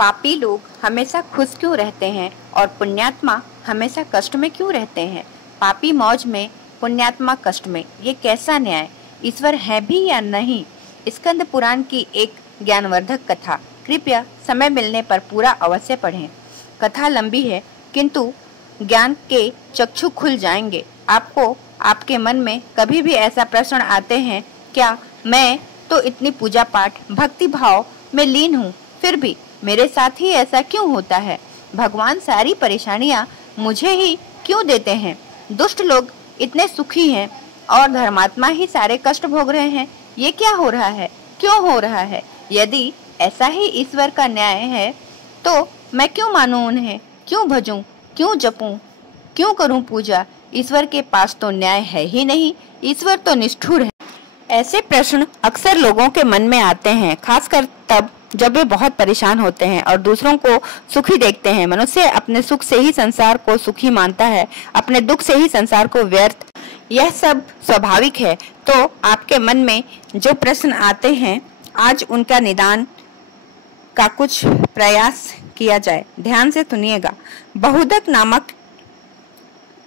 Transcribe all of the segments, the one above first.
पापी लोग हमेशा खुश क्यों रहते हैं और पुण्यात्मा हमेशा कष्ट में क्यों रहते हैं? पापी मौज में, पुण्यात्मा कष्ट में, ये कैसा न्याय? ईश्वर है भी या नहीं? स्कंद पुराण की एक ज्ञानवर्धक कथा कृपया समय मिलने पर पूरा अवश्य पढ़ें। कथा लंबी है किंतु ज्ञान के चक्षु खुल जाएंगे। आपको आपके मन में कभी भी ऐसा प्रश्न आते हैं, क्या मैं तो इतनी पूजा पाठ भक्ति भाव में लीन हूँ, फिर भी मेरे साथ ही ऐसा क्यों होता है? भगवान सारी परेशानियाँ मुझे ही क्यों देते हैं? दुष्ट लोग इतने सुखी हैं और धर्मात्मा ही सारे कष्ट भोग रहे हैं। ये क्या हो रहा है? क्यों हो रहा है? यदि ऐसा ही ईश्वर का न्याय है तो मैं क्यों मानूं उन्हें? क्यों भजूं? क्यों जपूं? क्यों करूं पूजा? ईश्वर के पास तो न्याय है ही नहीं। ईश्वर तो निष्ठुर है। ऐसे प्रश्न अक्सर लोगों के मन में आते हैं, खासकर तब जब वे बहुत परेशान होते हैं और दूसरों को सुखी देखते हैं। मनुष्य अपने सुख से ही संसार को सुखी मानता है, अपने दुख से ही संसार को व्यर्थ। यह सब स्वाभाविक है। तो आपके मन में जो प्रश्न आते हैं, आज उनका निदान का कुछ प्रयास किया जाए। ध्यान से सुनिएगा। बहुदक नामक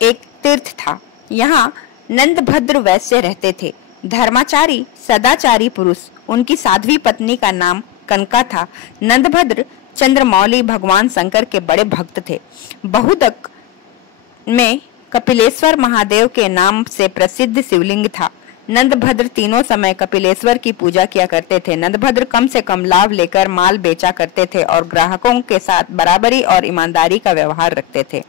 एक तीर्थ था। यहाँ नंदभद्र वैश्य रहते थे। धर्माचारी सदाचारी पुरुष। उनकी साध्वी पत्नी का नाम कनका था। नंदभद्र चंद्रमौली भगवान शंकर के बड़े भक्त थे। बहुदक में कपिलेश्वर महादेव के नाम से प्रसिद्ध शिवलिंग था। नंदभद्र तीनों समय कपिलेश्वर की पूजा किया करते थे। नंदभद्र कम से कम लाभ लेकर माल बेचा करते थे और ग्राहकों के साथ बराबरी और ईमानदारी का व्यवहार रखते थे।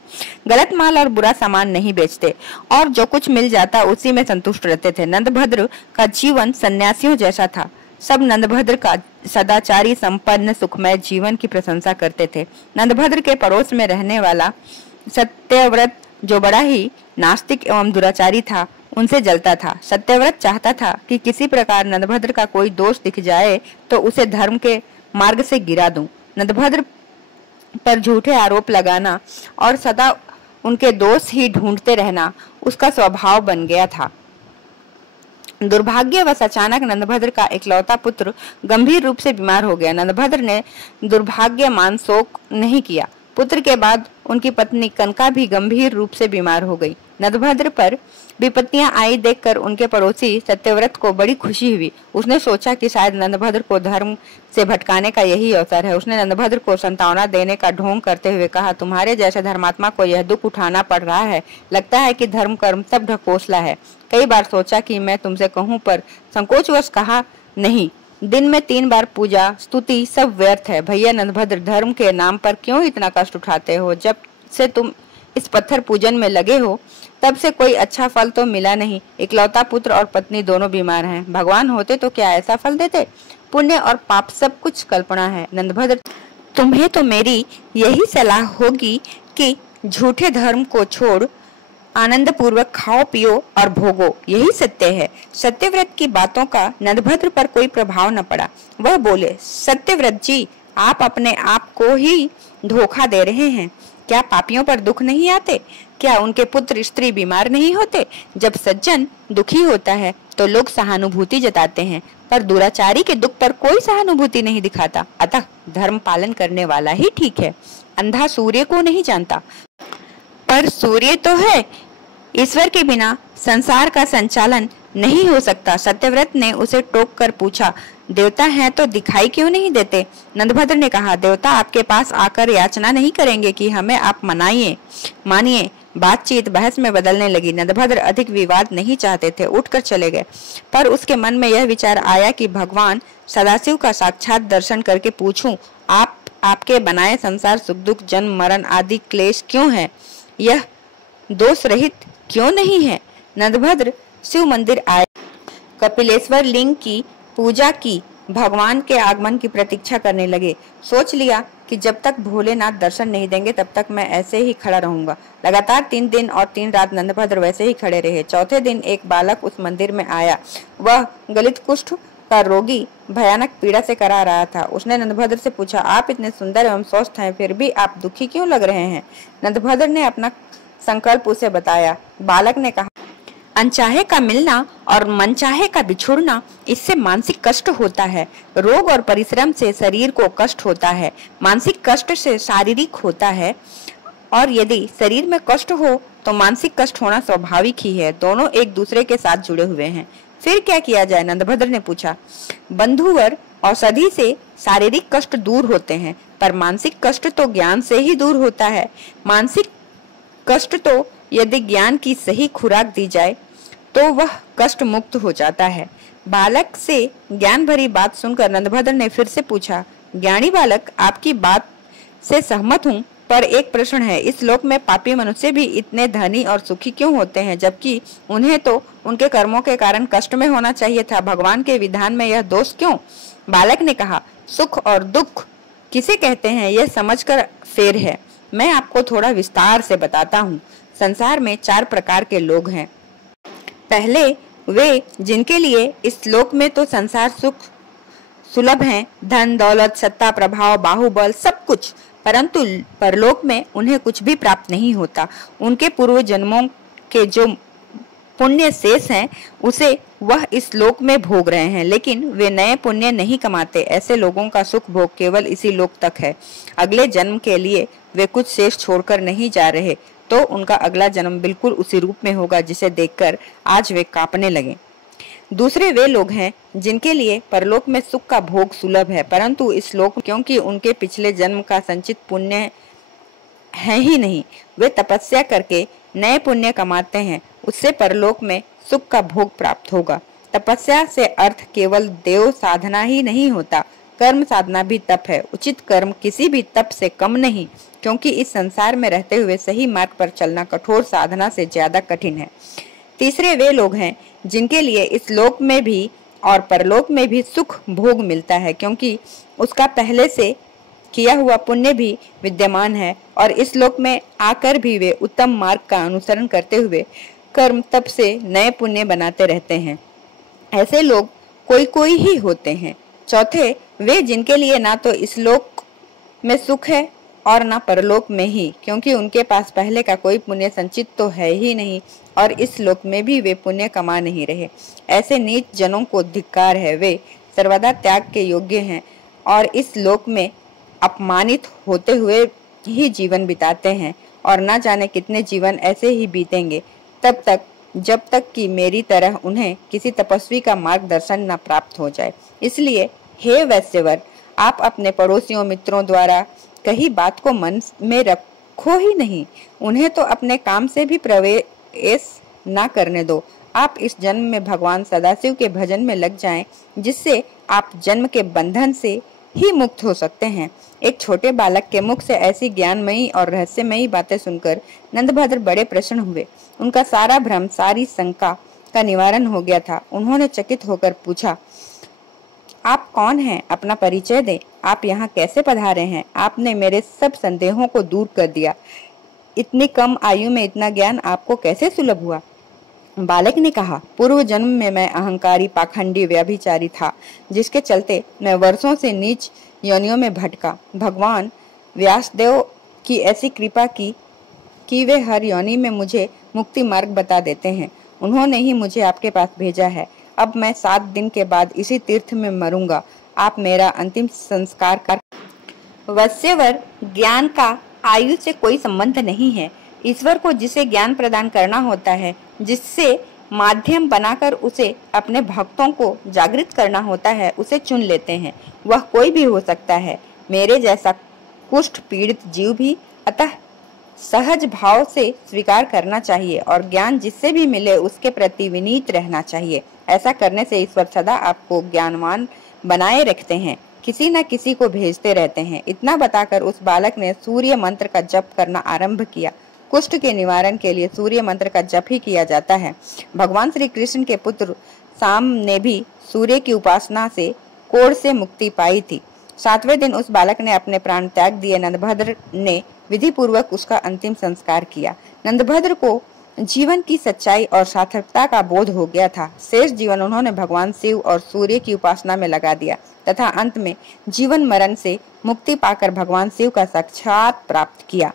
गलत माल और बुरा सामान नहीं बेचते और जो कुछ मिल जाता उसी में संतुष्ट रहते थे। नंदभद्र का जीवन सन्यासियों जैसा था। सब नंदभद्र का सदाचारी संपन्न सुखमय जीवन की प्रशंसा करते थे। नंदभद्र के पड़ोस में रहने वाला सत्यव्रत, जो बड़ा ही नास्तिक एवं दुराचारी था, उनसे जलता था। सत्यव्रत चाहता था कि किसी प्रकार नंदभद्र का कोई दोष दिख जाए तो उसे धर्म के मार्ग से गिरा दूं। नंदभद्र पर झूठे आरोप लगाना और सदा उनके दोष ही ढूंढते रहना उसका स्वभाव बन गया था। दुर्भाग्यवश अचानक नंदभद्र का इकलौता पुत्र गंभीर रूप से बीमार हो गया। नंदभद्र ने दुर्भाग्यमान शोक नहीं किया। पुत्र के बाद उनकी पत्नी कनका भी गंभीर रूप से बीमार हो गई। नंदभद्र पर विपत्तियां आई देखकर उनके पड़ोसी सत्यव्रत को बड़ी खुशी हुई। उसने सोचा कि शायद नंदभद्र को धर्म से भटकाने का यही अवसर है। उसने नंदभद्र को संतावना देने का ढोंग करते हुए कहा, तुम्हारे जैसे धर्मात्मा को यह दुख उठाना पड़ रहा है। लगता है कि धर्म कर्म सब ढकोसला है। कई बार सोचा कि मैं तुमसे कहूँ, पर संकोचवश कहा नहीं। दिन में 3 बार पूजा स्तुति सब व्यर्थ है। भैया नंदभद्र, धर्म के नाम पर क्यों इतना कष्ट उठाते हो? जब से तुम इस पत्थर पूजन में लगे हो तब से कोई अच्छा फल तो मिला नहीं। इकलौता पुत्र और पत्नी दोनों बीमार हैं। भगवान होते तो क्या ऐसा फल देते? पुण्य और पाप सब कुछ कल्पना है। नंदभद्र, तुम्हें तो मेरी यही सलाह होगी कि झूठे धर्म को छोड़ आनंद पूर्वक खाओ पियो और भोगो, यही सत्य है। सत्यव्रत की बातों का नंदभद्र पर कोई प्रभाव न पड़ा। वह बोले, सत्यव्रत जी, आप अपने आप को ही धोखा दे रहे हैं। क्या पापियों पर दुख नहीं आते? क्या उनके पुत्र स्त्री बीमार नहीं होते? जब सज्जन दुखी होता है तो लोग सहानुभूति जताते हैं, पर दुराचारी के दुख पर कोई सहानुभूति नहीं दिखाता। अतः धर्म पालन करने वाला ही ठीक है। अंधा सूर्य को नहीं जानता, पर सूर्य तो है। ईश्वर के बिना संसार का संचालन नहीं हो सकता। सत्यव्रत ने उसे टोक कर पूछा, देवता हैं तो दिखाई क्यों नहीं देते? नंदभद्र ने कहा, देवता आपके पास आकर याचना नहीं करेंगे कि हमें आप मानिए। बातचीत बहस में बदलने लगी। नंदभद्र अधिक विवाद नहीं चाहते थे, उठकर चले गए। पर उसके मन में यह विचार आया कि भगवान सदाशिव का साक्षात दर्शन करके पूछूं, आपके बनाए संसार सुख दुख जन्म मरण आदि क्लेश क्यों है? यह दोष रहित क्यों नहीं है? नंदभद्र शिव मंदिर आए, कपिलेश्वर लिंग की पूजा की, भगवान के आगमन की प्रतीक्षा करने लगे। सोच लिया कि जब तक भोलेनाथ दर्शन नहीं देंगे तब तक मैं ऐसे ही खड़ा रहूंगा। लगातार 3 दिन और 3 रात नंदभद्र वैसे ही खड़े रहे। चौथे दिन एक बालक उस मंदिर में आया। वह गलित कुष्ठ का रोगी भयानक पीड़ा से करा रहा था। उसने नंदभद्र से पूछा, आप इतने सुंदर एवं स्वस्थ हैं, फिर भी आप दुखी क्यों लग रहे हैं? नंदभद्र ने अपना संकल्प उसे बताया। बालक ने कहा, अनचाहे का मिलना और मनचाहे का बिछुड़ना, इससे मानसिक कष्ट होता है। रोग और परिश्रम से शरीर को कष्ट होता है, मानसिक कष्ट से शारीरिक होता है। और यदि शरीर में कष्ट हो तो मानसिक कष्ट होना स्वाभाविक ही है। दोनों एक दूसरे के साथ जुड़े हुए हैं। फिर क्या किया जाए? नंदभद्र ने पूछा। बंधुवर औषधि से शारीरिक कष्ट दूर होते हैं, पर मानसिक कष्ट तो ज्ञान से ही दूर होता है। मानसिक कष्ट तो यदि ज्ञान की सही खुराक दी जाए तो वह कष्ट मुक्त हो जाता है। बालक से ज्ञान भरी बात सुनकर नंदभद्र ने फिर से पूछा, ज्ञानी बालक, आपकी बात से सहमत हूँ, पर एक प्रश्न है। इस लोक में पापी मनुष्य भी इतने धनी और सुखी क्यों होते हैं, जबकि उन्हें तो उनके कर्मों के कारण कष्ट में होना चाहिए था? भगवान के विधान में यह दोष क्यों? बालक ने कहा, सुख और दुख किसे कहते हैं यह समझकर फेर है। मैं आपको थोड़ा विस्तार से बताता हूँ। संसार में 4 प्रकार के लोग हैं। पहले वे जिनके लिए इस लोक में तो संसार सुख सुलभ है, धन दौलत सत्ता प्रभाव बाहुबल सब कुछ, परंतु परलोक में उन्हें कुछ भी प्राप्त नहीं होता। उनके पूर्व जन्मों के जो पुण्य शेष हैं उसे वह इस लोक में भोग रहे हैं, लेकिन वे नए पुण्य नहीं कमाते। ऐसे लोगों का सुख भोग केवल इसी लोक तक है। अगले जन्म के लिए वे कुछ शेष छोड़कर नहीं जा रहे, तो उनका अगला जन्म बिल्कुल उसी रूप में होगा जिसे देखकर आज वे कांपने लगे। दूसरे वे लोग हैं जिनके लिए परलोक में सुख का भोग सुलभ है, परंतु इस लोक क्योंकि उनके पिछले जन्म का संचित पुण्य है ही नहीं, वे तपस्या करके नए पुण्य कमाते हैं, उससे परलोक में सुख का भोग प्राप्त होगा। तपस्या से अर्थ केवल देव साधना ही नहीं होता, कर्म साधना भी तप है। उचित कर्म किसी भी तप से कम नहीं, क्योंकि इस संसार में रहते हुए सही मार्ग पर चलना कठोर साधना से ज्यादा कठिन है। तीसरे वे लोग हैं जिनके लिए इस लोक में भी और परलोक में भी सुख भोग मिलता है, क्योंकि उसका पहले से किया हुआ पुण्य भी विद्यमान है और इस लोक में आकर भी वे उत्तम मार्ग का अनुसरण करते हुए कर्म तप से नए पुण्य बनाते रहते हैं। ऐसे लोग कोई कोई ही होते हैं। चौथे वे जिनके लिए ना तो इस लोक में सुख है और ना परलोक में ही, क्योंकि उनके पास पहले का कोई पुण्य संचित तो है ही नहीं और इस लोक में भी वे पुण्य कमा नहीं रहे। ऐसे नीच जनों को धिक्कार है। वे सर्वदा त्याग के योग्य हैं और इस लोक में अपमानित होते हुए ही जीवन बिताते हैं और न जाने कितने जीवन ऐसे ही बीतेंगे तब तक जब तक कि मेरी तरह उन्हें किसी तपस्वी का मार्गदर्शन न प्राप्त हो जाए। इसलिए हे वैश्यवर, आप अपने पड़ोसियों मित्रों द्वारा कही बात को मन में रखो ही नहीं। उन्हें तो अपने काम से भी प्रवेश न करने दो। आप इस जन्म में भगवान सदाशिव के भजन में लग जाएं, जिससे आप जन्म के बंधन से ही मुक्त हो सकते हैं। एक छोटे बालक के मुख से ऐसी ज्ञानमयी और रहस्यमयी बातें सुनकर नंदभद्र बड़े प्रसन्न हुए। उनका सारा भ्रम, सारी शंका का निवारण हो गया था। उन्होंने चकित होकर पूछा, आप कौन हैं? अपना परिचय दें। आप यहाँ कैसे पधारे हैं? आपने मेरे सब संदेहों को दूर कर दिया। इतनी कम आयु में इतना ज्ञान आपको कैसे सुलभ हुआ? बालक ने कहा, पूर्व जन्म में मैं अहंकारी, पाखंडी, व्यभिचारी था, जिसके चलते मैं वर्षों से नीच योनियों में भटका। भगवान व्यासदेव की ऐसी कृपा की कि वे हर योनि में मुझे मुक्ति मार्ग बता देते हैं। उन्होंने ही मुझे आपके पास भेजा है। अब मैं 7 दिन के बाद इसी तीर्थ में मरूंगा। आप मेरा अंतिम संस्कार कर। वैश्यवर, ज्ञान का आयु से कोई संबंध नहीं है। ईश्वर को जिसे ज्ञान प्रदान करना होता है, जिससे माध्यम बनाकर उसे अपने भक्तों को जागृत करना होता है, उसे चुन लेते हैं। वह कोई भी हो सकता है, मेरे जैसा कुष्ठ पीड़ित जीव भी। अतः सहज भाव से स्वीकार करना चाहिए और ज्ञान जिससे भी मिले उसके प्रति विनीत रहना चाहिए। ऐसा करने से ईश्वर सदा आपको ज्ञानवान बनाए रखते हैं, किसी न किसी को भेजते रहते हैं। इतना बताकर उस बालक ने सूर्य मंत्र का जप करना आरंभ किया। कुष्ठ के निवारण के लिए सूर्य मंत्र का जप ही किया जाता है। भगवान श्री कृष्ण के पुत्र साम ने भी सूर्य की उपासना से कोढ़ से मुक्ति पाई थी। 7वें दिन उस बालक ने अपने प्राण त्याग दिए। नंदभद्र ने विधि पूर्वक उसका अंतिम संस्कार किया। नंदभद्र को जीवन की सच्चाई और सार्थकता का बोध हो गया था। शेष जीवन उन्होंने भगवान शिव और सूर्य की उपासना में लगा दिया तथा अंत में जीवन मरण से मुक्ति पाकर भगवान शिव का साक्षात प्राप्त किया।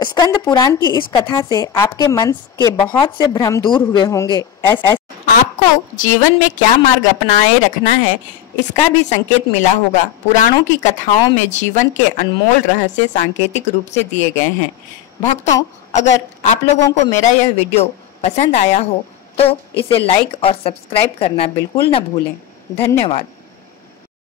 स्कंद पुराण की इस कथा से आपके मन के बहुत से भ्रम दूर हुए होंगे। आपको जीवन में क्या मार्ग अपनाए रखना है, इसका भी संकेत मिला होगा। पुराणों की कथाओं में जीवन के अनमोल रहस्य सांकेतिक रूप से दिए गए हैं। भक्तों, अगर आप लोगों को मेरा यह वीडियो पसंद आया हो तो इसे लाइक और सब्सक्राइब करना बिल्कुल न भूलें। धन्यवाद।